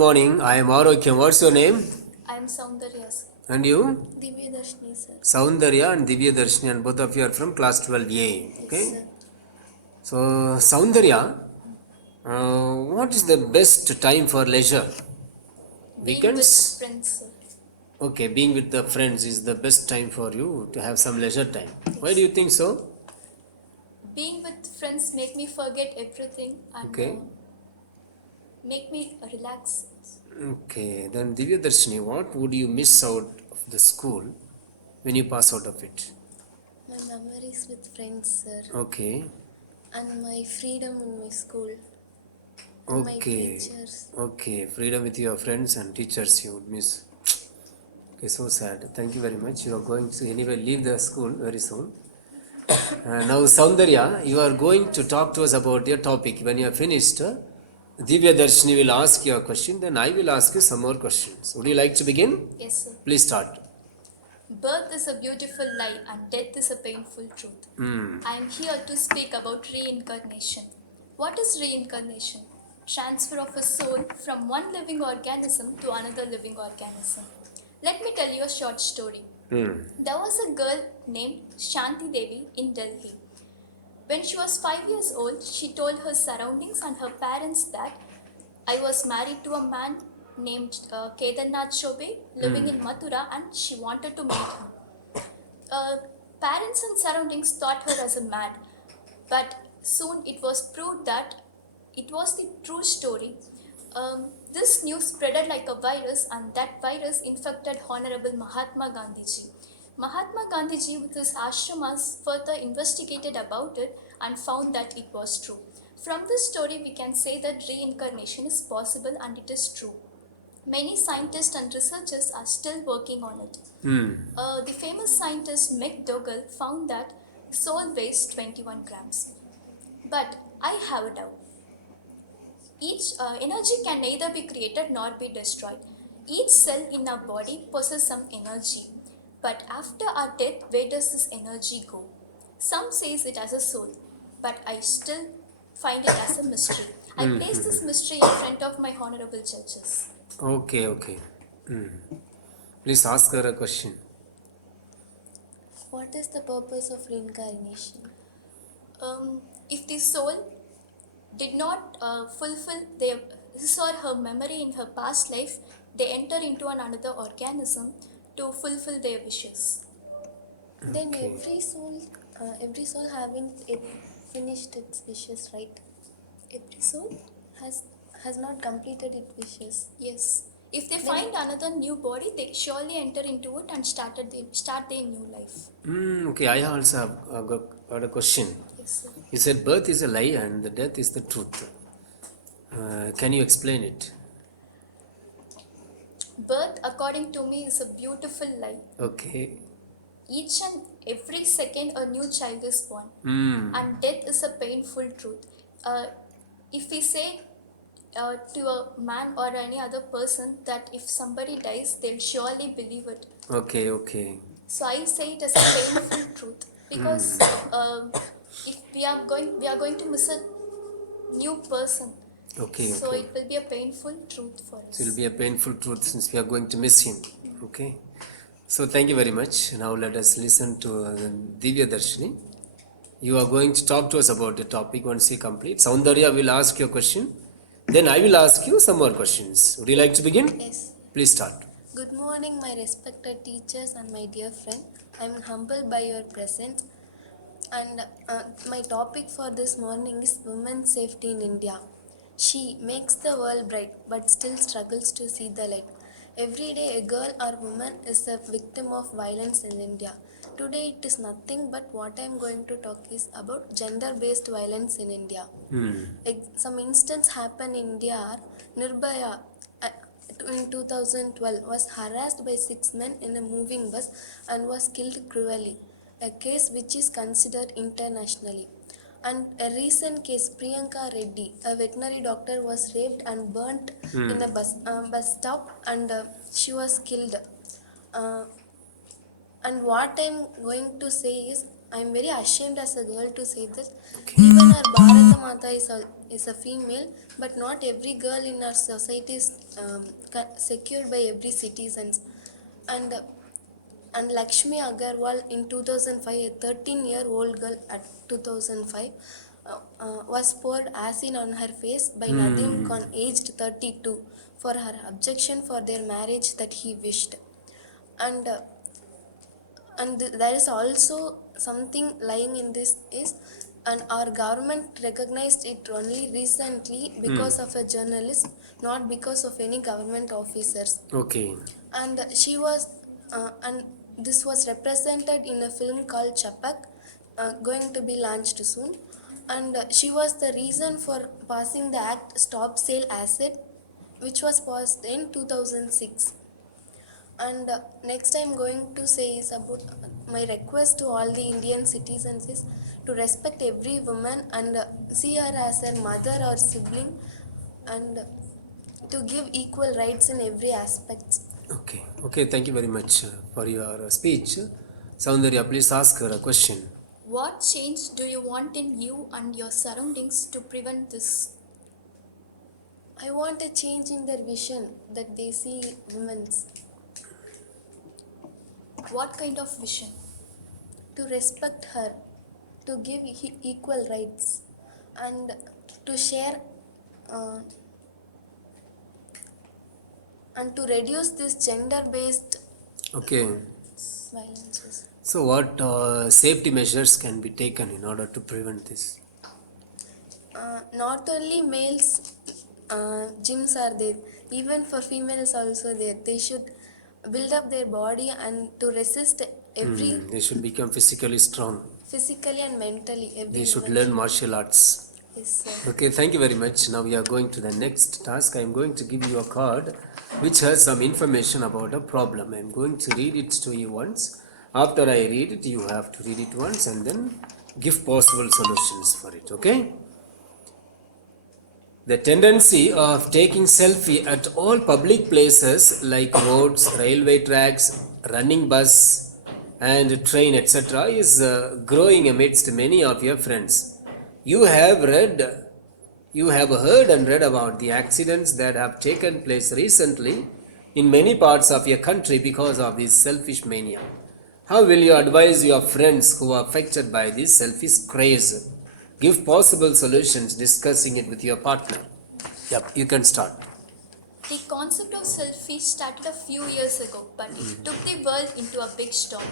Morning, I am Arogyam. What's your name? I am Soundarya, sir. And you? Divya Darshini, sir. Soundarya and Divya Darshini, and both of you are from class 12A. Yes, Okay? sir. So, Soundarya, what is the best time for leisure? Being with Weekends? friends, sir. Okay, being with the friends is the best time for you to have some leisure time. Why Yes. do you think so? Being with friends make me forget everything and Okay. make me relax. Okay, then Divya Darshini, what would you miss out of the school when you pass out of it? My memories with friends, sir, Okay. and my freedom in my school, and my Okay. teachers. Okay. Freedom with your friends and teachers you would miss. Okay, so sad. Thank you very much. You are going to anyway leave the school very soon. Now, Soundarya, you are going to talk to us about your topic. When you are finished, Divya Darshini will ask you a question, then I will ask you some more questions. Would you like to begin? Yes, sir. Please start. Birth is a beautiful lie and death is a painful truth. I am here to speak about reincarnation. What is reincarnation? Transfer of a soul from one living organism to another living organism. Let me tell you a short story. There was a girl named Shanti Devi in Delhi. When she was 5 years old, she told her surroundings and her parents that I was married to a man named Kedarnath Chobe living in Mathura and she wanted to meet him. Parents and surroundings thought her as a mad, but soon it was proved that it was the true story. This news spread like a virus, and that virus infected Honorable Mahatma Gandhiji. Mahatma Gandhiji, with his ashramas, further investigated about it and found that it was true. From this story, we can say that reincarnation is possible and it is true. Many scientists and researchers are still working on it. The famous scientist McDougall found that soul weighs 21 grams. But I have a doubt. Each energy can neither be created nor be destroyed. Each cell in our body possesses some energy. But after our death, where does this energy go? Some says it as a soul, but I still find it as a mystery. I place this mystery in front of my honorable judges. Okay, okay. Please ask her a question. What is the purpose of reincarnation? If the soul did not fulfill his or her memory in her past life, they enter into another organism to fulfill their wishes. Then Okay. every soul haven't finished its wishes, right? Every soul? Has not completed its wishes. Yes. If they find another new body, they surely enter into it and start their new life. Okay, I also have got a question. Yes, sir. You said birth is a lie and the death is the truth. Can you explain it? Birth, according to me, is a beautiful lie. Okay. Each and every second, a new child is born, and death is a painful truth. If we say to a man or any other person that if somebody dies, they'll surely believe it. Okay, okay. So I say it as a painful truth because if we are going to miss a new person. Okay, So okay. it will be a painful truth for us. It will be a painful truth since we are going to miss him. Okay. So thank you very much. Now let us listen to Divya Darshini. You are going to talk to us about the topic once you complete. Soundarya will ask your question. Then I will ask you some more questions. Would you like to begin? Yes. Please start. Good morning, my respected teachers and my dear friend. I am humbled by your presence. And my topic for this morning is women's safety in India. She makes the world bright but still struggles to see the light. Every day, a girl or woman is a victim of violence in India. Today, it is nothing but what I am going to talk is about gender based violence in India. Some instances happen in India are Nirbhaya uh, in 2012 was harassed by 6 men in a moving bus and was killed cruelly, a case which is considered internationally. And a recent case, Priyanka Reddy, a veterinary doctor, was raped and burnt in a bus stop and she was killed. And what I'm going to say is I'm very ashamed as a girl to say this. Even our Bharata Mata is a female, but not every girl in our society is secured by every citizens. And and Lakshmi Agarwal in 2005, a 13-year-old girl at 2005, was poured acid on her face by Nadeem Khan, aged 32, for her objection for their marriage that he wished. And there is also something lying in this is, and our government recognized it only recently because of a journalist, not because of any government officers. Okay. And she was and this was represented in a film called Chapak, going to be launched soon. And she was the reason for passing the act Stop Sale Acid, which was passed in 2006. And next I'm going to say is about my request to all the Indian citizens is to respect every woman and see her as a mother or sibling, and to give equal rights in every aspect. Okay. Okay. Thank you very much for your speech. Soundarya, please ask her a question. What change do you want in you and your surroundings to prevent this? I want a change in their vision that they see women's, What kind of vision? to respect her, to give equal rights, and to share uh, and to reduce this gender-based Okay. violences. So, what safety measures can be taken in order to prevent this? Not only males gyms are there, even for females also there. They should build up their body and to resist every They should become physically strong. physically and mentally. Every They should woman learn martial arts. Yes, sir. Okay, thank you very much. Now we are going to the next task. I am going to give you a card which has some information about a problem. I am going to read it to you once. After I read it, you have to read it once and then give possible solutions for it. Okay? The tendency of taking selfie at all public places like roads, railway tracks, running bus and train etc. is growing amidst many of your friends. You have heard and read about the accidents that have taken place recently in many parts of your country because of this selfish mania. How will you advise your friends who are affected by this selfish craze? Give possible solutions discussing it with your partner. Yep, you can start. The concept of selfie started a few years ago, but it took the world into a big storm.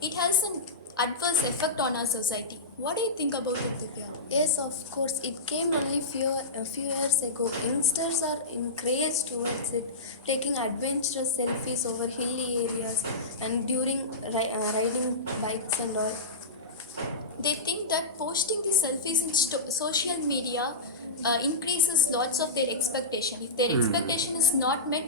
It has an adverse effect on our society. What do you think about it, Divya? Yes, of course. It came only a few years ago. Youngsters are encouraged towards it, taking adventurous selfies over hilly areas and during riding bikes and all. They think that posting the selfies in social media increases lots of their expectation. If their expectation is not met,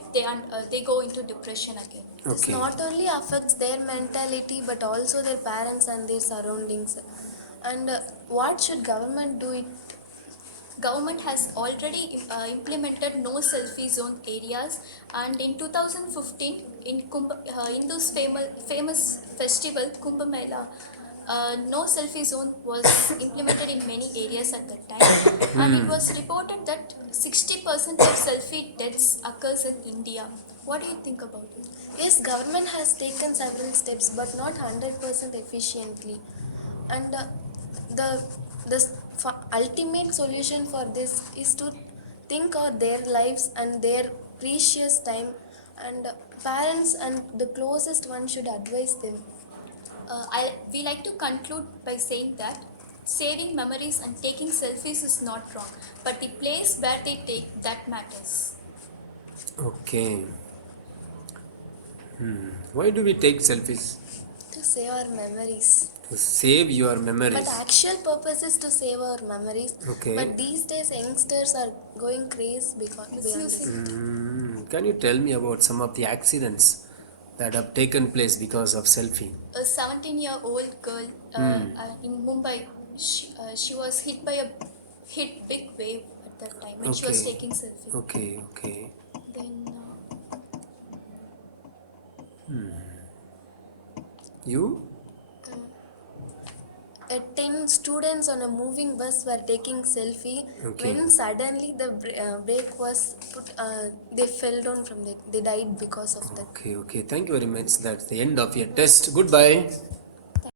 they go into depression again. This Okay. not only affects their mentality but also their parents and their surroundings. And what should government do it? Government has already implemented no selfie zone areas, and in 2015 in Hindu's famous festival Kumbh Mela, no selfie zone was implemented in many areas at that time, and it was reported that 60% of selfie deaths occurs in India. What do you think about it? Yes, government has taken several steps but not 100% efficiently. And the ultimate solution for this is to think of their lives and their precious time, and parents and the closest one should advise them. We like to conclude by saying that saving memories and taking selfies is not wrong, but the place where they take that matters. Okay. Why do we take selfies? To save our memories. To save your But memories. actual purpose is to save our memories. Okay. But these days youngsters are going crazy because Misusing Can you tell me about some of the accidents that have taken place because of selfie? a 17-year-old girl in Mumbai, she was hit by a big wave at that time when she was Okay. taking selfie. Okay, okay. Then You? 10 students on a moving bus were taking selfie Okay. when suddenly the brake was put, they fell down from it. They died because of that. Okay, okay. Thank you very much. That's the end of your test. Goodbye.